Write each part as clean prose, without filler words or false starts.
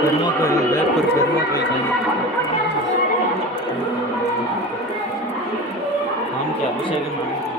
பெருமா கோயில் வேப்பூர் பெருமா கோயில் சாமிக்கு அபிஷேகம் நடந்துட்டு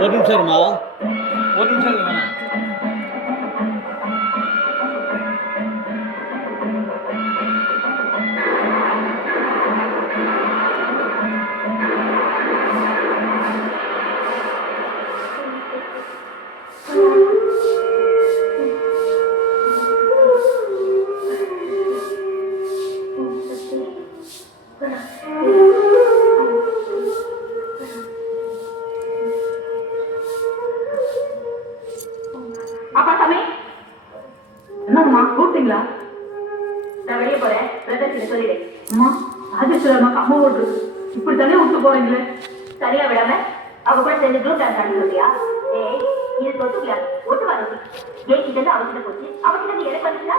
ஒரு நிமிஷம் இருமா ஒரு நிமிஷம் வேணாம் சரியா விடாம அவ கூட சேர்ந்து குரூப் டான்ஸ் ஆடி சொல்லியா? ஏய் இது தொட்டுக்கல ஒட்டு வாரது ஏன் கிட்ட அவகிட்ட போச்சு அவகிட்ட நீ எனக்கு வந்துச்சா?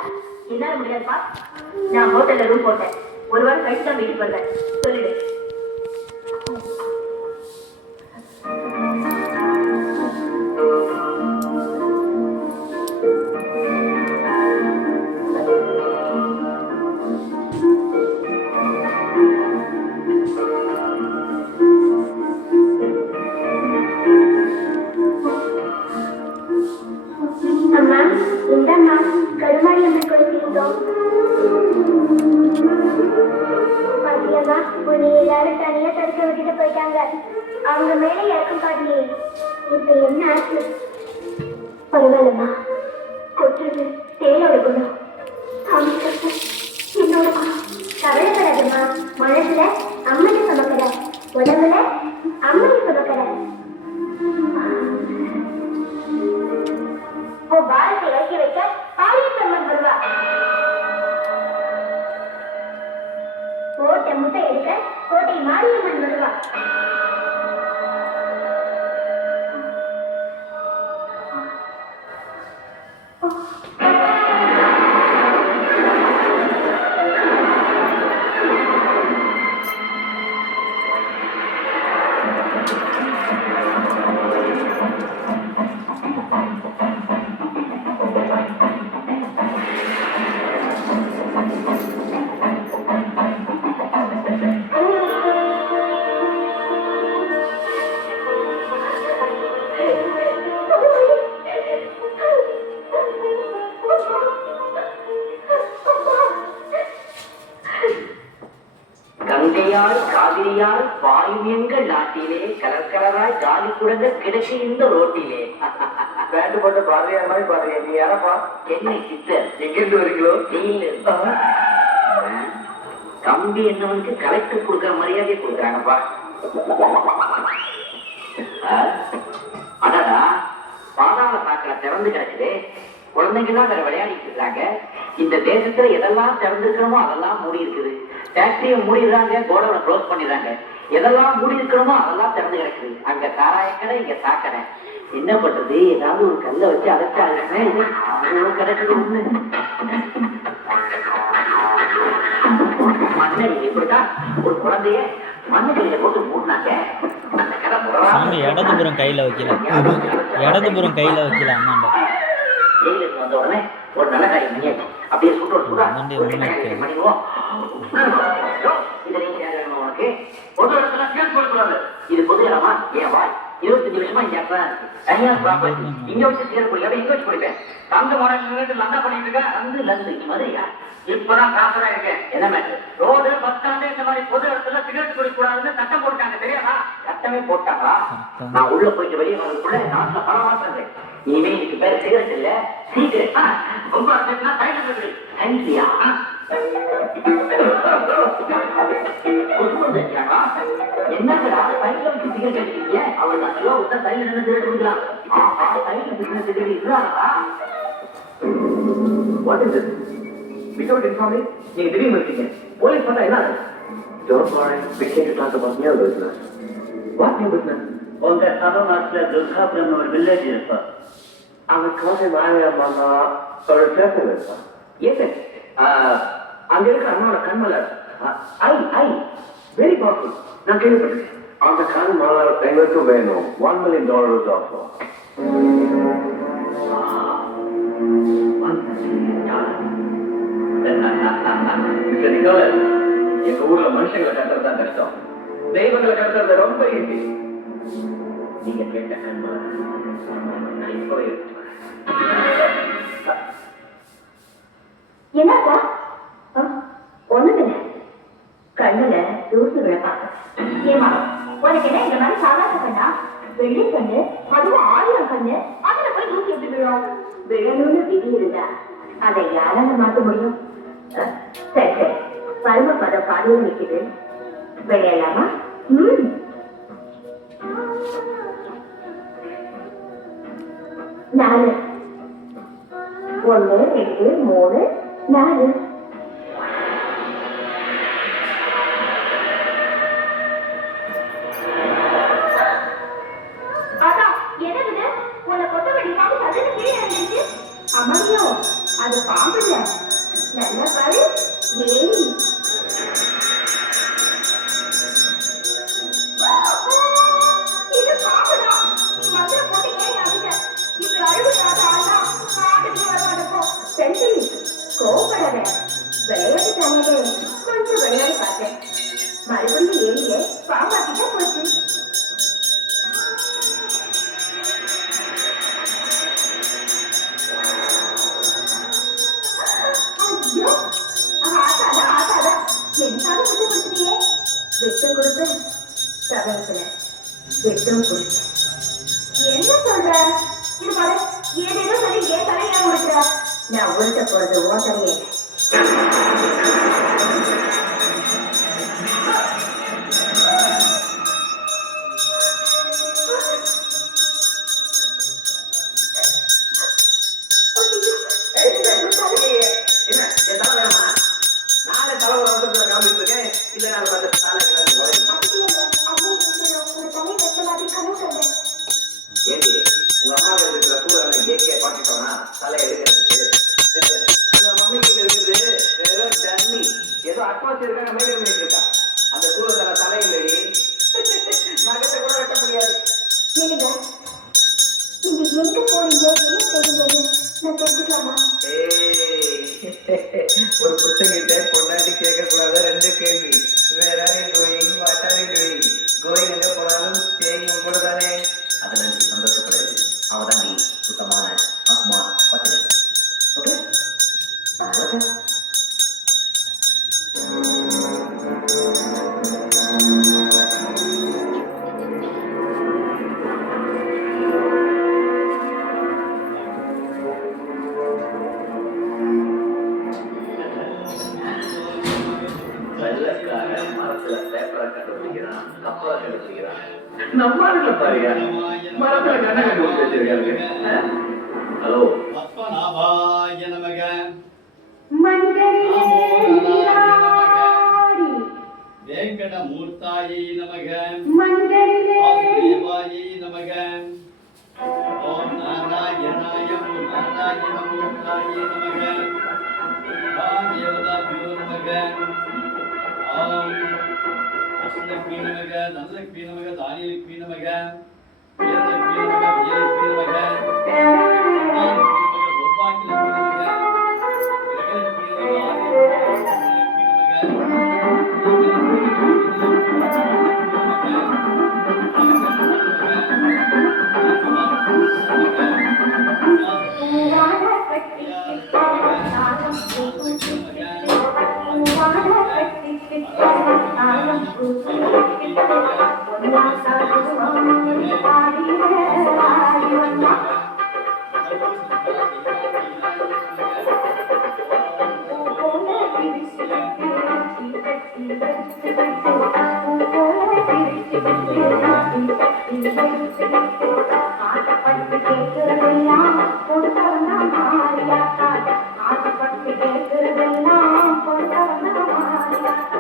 என்னால முடியாதுப்பா. நான் ஹோட்டல்ல ரூம் போட்டேன். ஒரு வாரம் கழிச்சு தான் வீட்டுக்கு வந்தேன். சொல்லிடு. அவங்க மேலே இறக்கும் பாட்டியே இப்ப என்ன ஆச்சு? பரவாயில்லம்மா, கொட்டுறது தேயோட குணம், என்னோட குணம். கவலைப்படாதம்மா, மனசுல அம்மனை சுமக்கிற, உடம்புல அம்மனை சுமக்கிற. பாரத்தை இறக்கி வைக்க பாலியம்மன் வருவா. கோட்டை முட்டை எடுக்க கோட்டை மாரியம்மன் வருவா. காவிரியால் பாயும் எங்கள் நாட்டிலே கலர்கலராய் ஜாலி குழந்தை கிடைச்சி இந்த ரோட்டிலே. பேண்ட் போட்ட பாரதியார் மாதிரி பாருங்க. நீ யாரப்பா? சென்னை சித்தர். எங்கிருந்து வரீங்களோ? தம்பி என்னவனுக்கு கலெக்டர் கொடுக்குற மரியாதையை கொடுக்குறாங்கப்பா. அடடா, பாதாள சாக்கடை திறந்து கிடக்குது. குழந்தைங்கெல்லாம் வேற விளையாடிட்டு இருக்காங்க. இந்த தேசத்துல எதெல்லாம் திறந்துருக்கணுமோ அதெல்லாம் மூடி இருக்குது. ஃபேக்டரியை மூடிடுறாங்க, கோடவுனை க்ளோஸ் பண்ணிடுறாங்க. எதெல்லாம் மூடி இருக்கணுமோ அதெல்லாம் திறந்து கிடக்குது. அங்க சாராயக்கடை, இங்க சாக்கடை. என்ன பண்றது? ஏதாவது ஒரு கல்லை வச்சு அடைச்சாலுமே கிடக்குது. மண்ணை இப்படிதான் ஒரு குழந்தைய மண்ணு போட்டு மூடினாங்க. அந்த கடை இடதுபுறம் கையில வைக்கல, இடதுபுறம் கையில வைக்கல. அம்மாண்ட ஜெயிலுக்கு வந்த உடனே ஒரு நல்ல காரியம் பண்ணியாச்சு. அப்படியே சுட்டு சுடா பண்ணிடுவோம். உனக்கு பொது இடத்துல கேஸ் போடக்கூடாது. இது பொது இடமா? ஏன் வாய் 25 வருஷமா இங்க தனியார் ப்ராப்பர்ட்டி. இங்க வச்சு சேர் போய் இங்க வச்சு போயிட்டேன். தங்க மாடல் லண்டா பண்ணிட்டு இருக்கேன். லந்து மதுரையா? இப்பதான் காசரா இருக்கேன். என்ன மேட்டர்? ரோடு பஸ் ஸ்டாண்டு இந்த மாதிரி சிகரெட் குடிக்கூடாதுன்னு சட்டம் போட்டாங்க தெரியாதா? சட்டமே போட்டாங்களா? நான் உள்ள போயிட்டு வெளியே வரதுக்குள்ள நாட்டுல பல மாற்றங்கள். இனிமே இதுக்கு பேர் சிகரெட் இல்ல, சீக்கிரம். ரொம்ப அர்ஜென்ட்னா சைலண்ட் இருக்குது. சைன்ஸியா? என்னடா சைட்ல வச்சு சிகரெட் அடிக்கிறீங்க? அவர் நல்லா விட்டா சைட்ல நின்று சிகரெட் குடிக்கலாம். சைட்ல பிசினஸ் சிகரெட் இதுதானா? What is it? Without informing, நீங்க திடீர்னு இருக்கீங்க. போலீஸ் பார்த்தா என்ன? Don't worry, we came to talk about new business. What new business? உங்க சபமாத்துல துர்காபுரம் ஒரு வில்லேஜ் இருப்பா. அவங்க கோட்டை மாயம்மா ஒரு சேர்த்து இருப்பா. எஸ் அங்க இருக்கிற அம்மாவோட கண்மலர் ஐ வெரி பவர்ஃபுல். நான் கேள்விப்பட்டிருக்கேன். அந்த கண்மலர் எங்களுக்கு வேணும். $1 million ஆஃபர். எங்க ஊர்ல மனுஷங்களை கட்டுறது தான் கஷ்டம், தெய்வங்களை கட்டுறது ரொம்ப ஈஸி. நீங்க கேட்ட கண்மலர் நான் இப்போ என்னப்பா ஒண்ணுங்க கண்ணுல தூசு விழப்பாங்க. ஏமா உனக்கு என்ன இந்த மாதிரி சாதாரண கண்ணா? வெள்ளி கண்ணு, அதுவும் 1000 கண்ணு, அதுல போய் தூக்கி எப்படி விழும்? விழணும்னு விதி இருந்தா அதை யாரால மாற்ற முடியும்? சரி சரி, பருவ பதம் பாதையில் நிற்குது, விளையாடலாமா? நாலு 1 2 3 4. அம்மாடியோ அது பாம்பு இல்ல, நல்ல பாரு. ஏய் இது பாம்புதான். நீ மதுரை போட்டு ஏன் அடிக்க? இப்ப அழுகுறாத ஆனா பாட்டுக்கு வர நடக்கும். சரி கோபப்படாத, விளையாட்டு தானே, கொஞ்சம் விளையாடி பார்த்தேன். மறுபடியும் ஏறிய பாம்பாக்கிட்ட போச்சு. விட்டு கொடுத்த சபத்துல விட்டும் கொடுத்த. என்ன சொல்ற? இது பாரு, ஏதேதோ சொல்லி ஏன் தலையா கொடுக்குற? நான் உருட்ட போறது ஓ தலையே. ஒரு புத்தகிட்ட பொண்டாட்டி கேட்க கூடாத 2 கேள்வி. வேற going, what are you doing? Going எங்க போனாலும் ஸ்டேயிங் கூட தானே. அதை நினைச்சு சந்தோஷப்படாது. அவதான் நீ சுத்தமான ஆத்மா பத்தினி. Okay okay. நம்மால பாருங்க, மரத்துல கண்ண கண்டு வச்சிருக்காங்க. ஹலோ பத்மநாபாய நமக, வேங்கடமூர்த்தாயை நமக, வாசுதேவாயை நமக, ஓம் நாராயணாய நாராயணமூர்த்தாயை நமக, தேவதாபியோ நமக, ஓம் அஷ்டலக்ஷ்மி நமக, தனலக்ஷ்மி நமக, தானியலக்ஷ்மி நமக, வீரலக்ஷ்மி நமக, விஜயலக்ஷ்மி நமக, சந்தானலக்ஷ்மி நமக, சௌபாகியலக்ஷ்மி நமக, கிரகலக்ஷ்மி நமக, ஆதிலக்ஷ்மி நமக, ஆசைப்பட்டு கேட்கிறதெல்லாம் கொடுத்தவனா மாறியாத்தா ஆசைப்பட்டு கேட்கிறதெல்லாம் கொடுத்தவனா மாறியாத்தா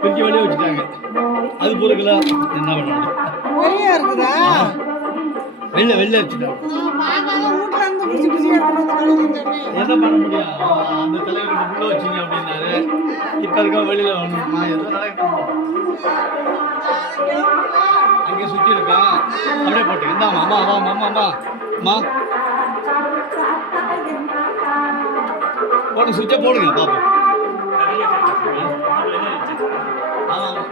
பிரிச்சு வெளியே வச்சுட்டாங்க. அது பொருட்களா என்ன பண்ணுறது? வெளியே இருக்குதா? வெளில வச்சுட்டாங்க. வீட்டுல இருந்து பிடிச்சி பிடிச்சி எடுத்துட்டு என்ன பண்ண முடியும்? அந்த தலைவர் உள்ள வச்சிங்க அப்படின்னாரு. இப்ப இருக்க வெளியில வேணுமா? எதோ நடக்கும். அங்கே சுற்றி இருக்கா அப்படியே போட்டு இந்தாமா அம்மா அம்மா அம்மா அம்மா அம்மா போட்டு சுவிட்சை போடுங்க பாப்போம். ஆமாம்